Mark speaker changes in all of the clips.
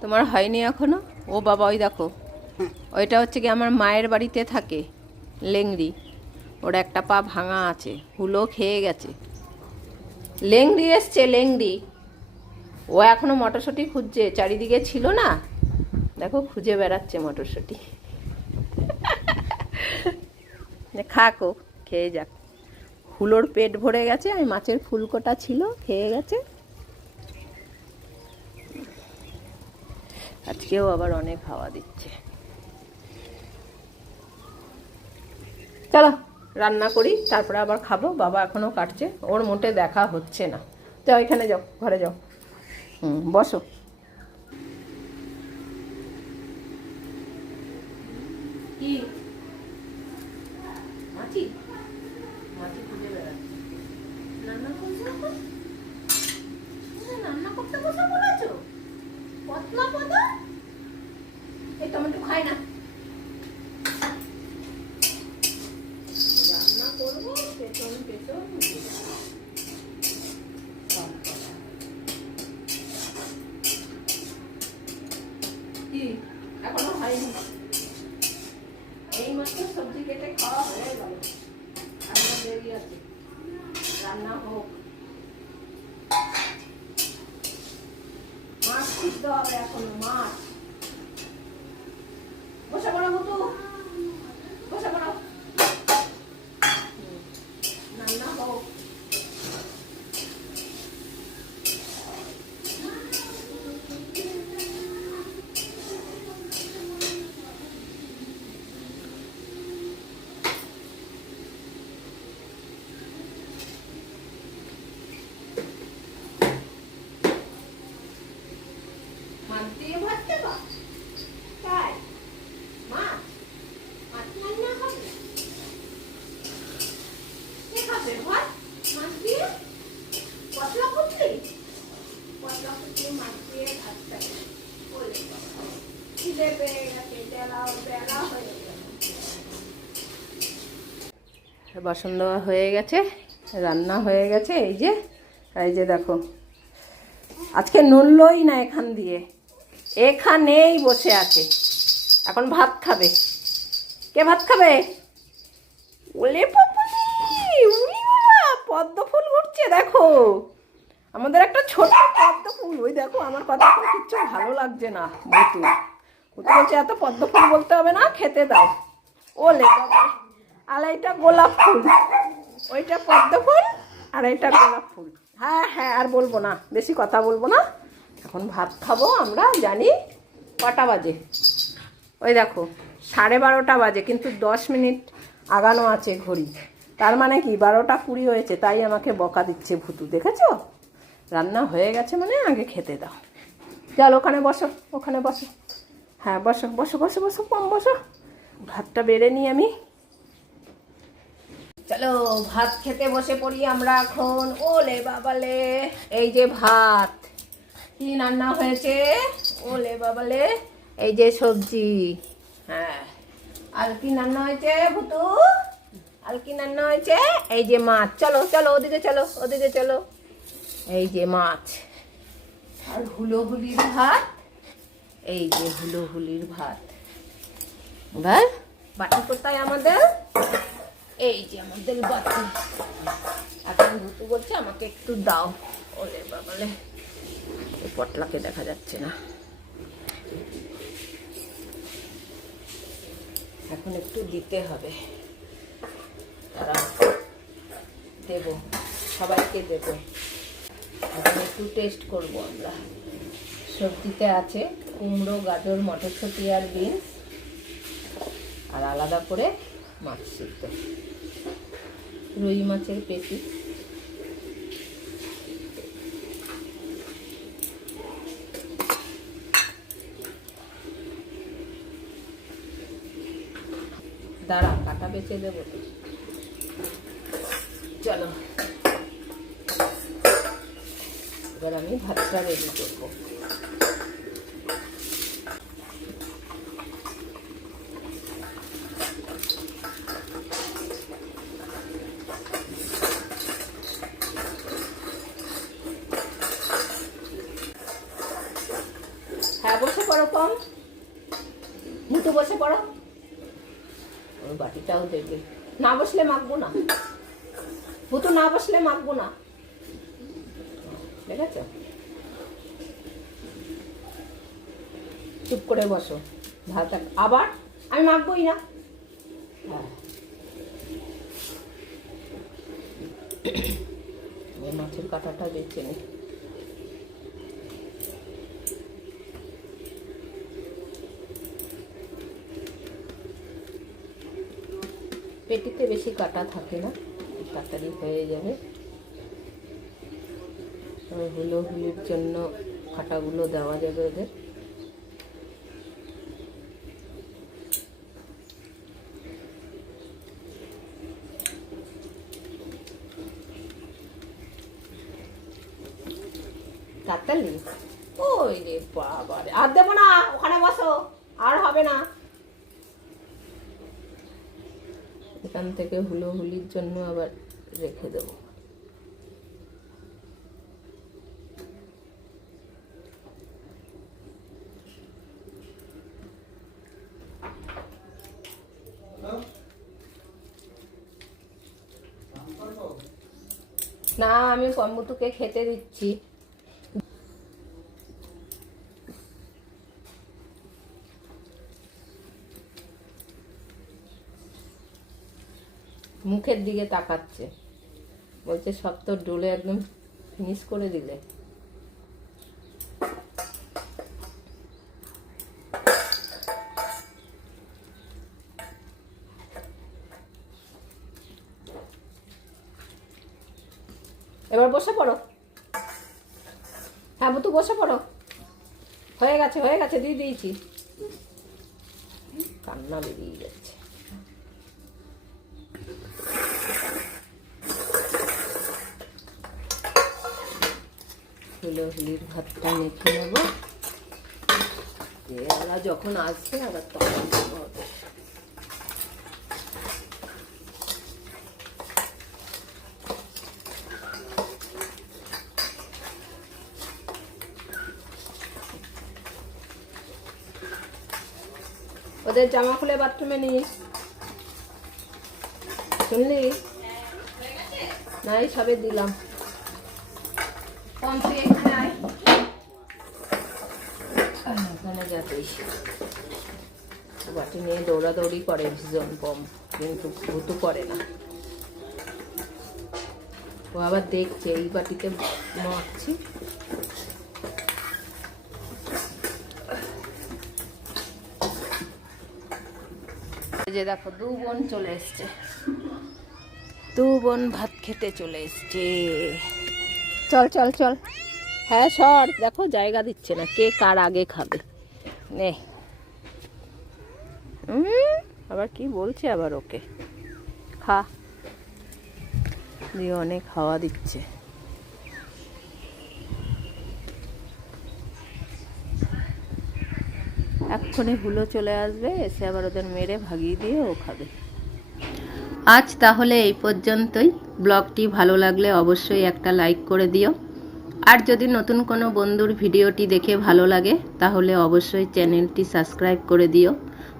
Speaker 1: তোমার হয়নি এখনও? ও বাবা, ওই দেখো। ওইটা হচ্ছে কি আমার মায়ের বাড়িতে থাকে, লেংড়ি। ওর একটা পা ভাঙা আছে, হুলো খেয়ে গেছে। লেংড়ি এসছে, লেংড়ি। ও এখনও মটরশুঁটি খুঁজছে, চারিদিকে ছিল না? দেখো, খুঁজে বেড়াচ্ছে মটরশুঁটি। খাকো খেয়ে যাক। হুলোর পেট ভরে গেছে আমি মাছের ফুলকোটা ছিল, খেয়ে গেছে। আজকেও আবার অনেক হাওয়া দিচ্ছে। চলো, রান্না করি, তারপরে আবার খাব, বাবা এখনও কাটছে, ওর মোটে দেখা হচ্ছে না। তো এখানে যাও, ঘরে যাও। হুম, বসো কি মাছি মাছি খুঁজে বেড়াচ্ছে রান্না করছ এখন? তুমি রান্না করতে বসে পড়েছো পতলা পদা এই টমেটো খাই না রান্না করব পেছন পেছন ঘুরে। সব করা। কি এখনও হয়নি এই মাত্র সবজি কেটে খাওয়া হয়ে গেল রান্না দেরি আছে রান্না হোক। মাছ সিদ্ধ হবে এখন মাছ। বসে পড়ো মতো বসে পড়ো হুম, রান্না হোক মাছ দিয়ে ভাত দেবা তাই মাছ মাছ রান্না হবে কে খাবে ভাত মাছ দিয়ে পটলা পুটলি পটলা পুটলি মাছ দিয়ে ভাত খাবে ওরে বাবা খিদে পেয়ে গেছে বেলা বেলা হয়ে গেল বাসন দেওয়া হয়ে গেছে, রান্না হয়ে গেছে, এই যে এই যে দেখো। আজকে নড়লই না এখান দিয়ে। এখানেই বসে আছে। এখন ভাত খাবে। কে ভাত খাবে? ওলে পদ্ম ফুল ঘুরছে, দেখো। আমাদের একটা ছোট পদ্ম ফুল ওই দেখো, আমার কথা কিচ্ছু ভালো লাগছে না ভুতু ভুতু বলছে, এত পদ্ম ফুল বলতে হবে না, খেতে দাও। ও আর এইটা গোলাপ ফুল। ওইটা পদ্ম ফুল আর এইটা গোলাপ ফুল। হ্যাঁ হ্যাঁ আর বলব না, বেশি কথা বলব না। এখন ভাত খাব আমরা, জানি কটা বাজে। ওই দেখো, সাড়ে বারোটা বাজে, কিন্তু দশ মিনিট আগানো আছে ঘড়ি। তার মানে কি, বারোটা কুড়ি হয়েছে, তাই আমাকে বকা দিচ্ছে ভুতু, দেখেছ? রান্না হয়ে গেছে মানে আগে খেতে দাও। চল ওখানে বসো ওখানে বসো। হ্যাঁ বসো বসো বসো বসো, কম বসো। ভাতটা বেড়ে নিই আমি। চলো, ভাত খেতে বসে পড়ি আমরা এখন। ওলে বাবালে, এই যে ভাত, কি রান্না হয়েছে? ওলে বাবালে, এই যে সবজি। হ্যাঁ আর কি রান্না হয়েছে ভুতু? আর কি রান্না হয়েছে? এই যে মাছ। চলো চলো, ওদিকে চলো ওদিকে চলো। এই যে মাছ। আর হুলো হুলির ভাত। এই যে হুলো হুলির ভাত। এবার বাটি কোথায় আমাদের? এই যে আমাদের বাতি এখন ভুতু বলছে, আমাকে একটু দাও। ওলে বাবালে পটলাকে দেখা যাচ্ছে না। এখন একটু দিতে হবে। তারা দেব, সবাইকে দেব। একটু টেস্ট করব আমরা। সবজিতে আছে কুমড়ো, গাজর, মটরশুঁটি আর বিনস। আর আলাদা করে মাছ সিদ্ধ। রুই মাছের পেটি। দাঁড়া, কাটা বেছে দেবো। চলো। এবার আমি ভাতটা রেডি করব। হ্যাঁ বসে পড়ো কম। মুতু বসে পড়ো। বাটিটাও দেখবে না বসলে মাখবো না। মুতু না বসলে মাখবো না। ঠিক আছে? চুপ করে বসো। ভাত আবার আমি মাখবই না। হ্যাঁ। মাছের কাঁটাটা বেছে নি পেটিতে বেশি কাটা থাকে না, তাড়াতাড়ি হয়ে যাবে। হুলো হুলির জন্য কাটাগুলো দেওয়া যাবে ওদের। তাড়াতাড়ি ওই রে বাবা রে আর দেবো না, ওখানে বসো, আর হবে না। এখান থেকে হুলো হুলির জন্য আবার রেখে দেবো। না, আমি কম্বুটুকে খেতে দিচ্ছি। মুখের দিকে তাকাচ্ছে। বলছে, সব তো ডোলে একদম ফিনিশ করে দিলে এবার বসে পড়ো। হ্যাঁ তো বসে পড়ো। হয়ে গেছে হয়ে গেছে, দিয়ে দিয়েছি। কান্না বেরিয়ে যাচ্ছে। হুলো ভাতটা মেখে নেব। যখন আসবে, আবার তখন দেবো ওদের। জামা খুলে বাথরুমে নিস শুনলি? নাই সবে দিলাম। কম এখানে আয়। এখানে যাতেই বাটি নিয়ে দৌড়াদৌড়ি করে ভীষণ কম কিন্তু ভুতু করে না। ও আবার দেখছে এই বাটিতে মাখছি যে দেখো দু বোন চলে এসছে। দু বোন ভাত খেতে চলে এসছে। চল চল চল। হ্যাঁ সর। দেখো জায়গা দিচ্ছে না। কে কার আগে খাবে? নে। উম, আবার কি বলছে আবার ওকে? খা। দিয়ে অনেক খাওয়া দিচ্ছে। এক্ষুনি হুলো চলে আসবে, এসে আবার ওদের মেরে ভাগিয়ে দিয়ে ও খাবে। আজ তাহলে এই পর্যন্তই। ব্লগটি ভালো লাগলে অবশ্যই একটা লাইক করে দিও। আর যদি নতুন কোনো বন্ধুর ভিডিওটি দেখে ভালো লাগে, তাহলে অবশ্যই চ্যানেলটি সাবস্ক্রাইব করে দিও।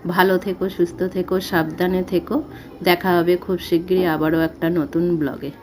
Speaker 1: ভালো থেকো, সুস্থ থেকো, সাবধানে থেকো। দেখা হবে খুব শীঘ্রই আবারও একটা নতুন ব্লগে।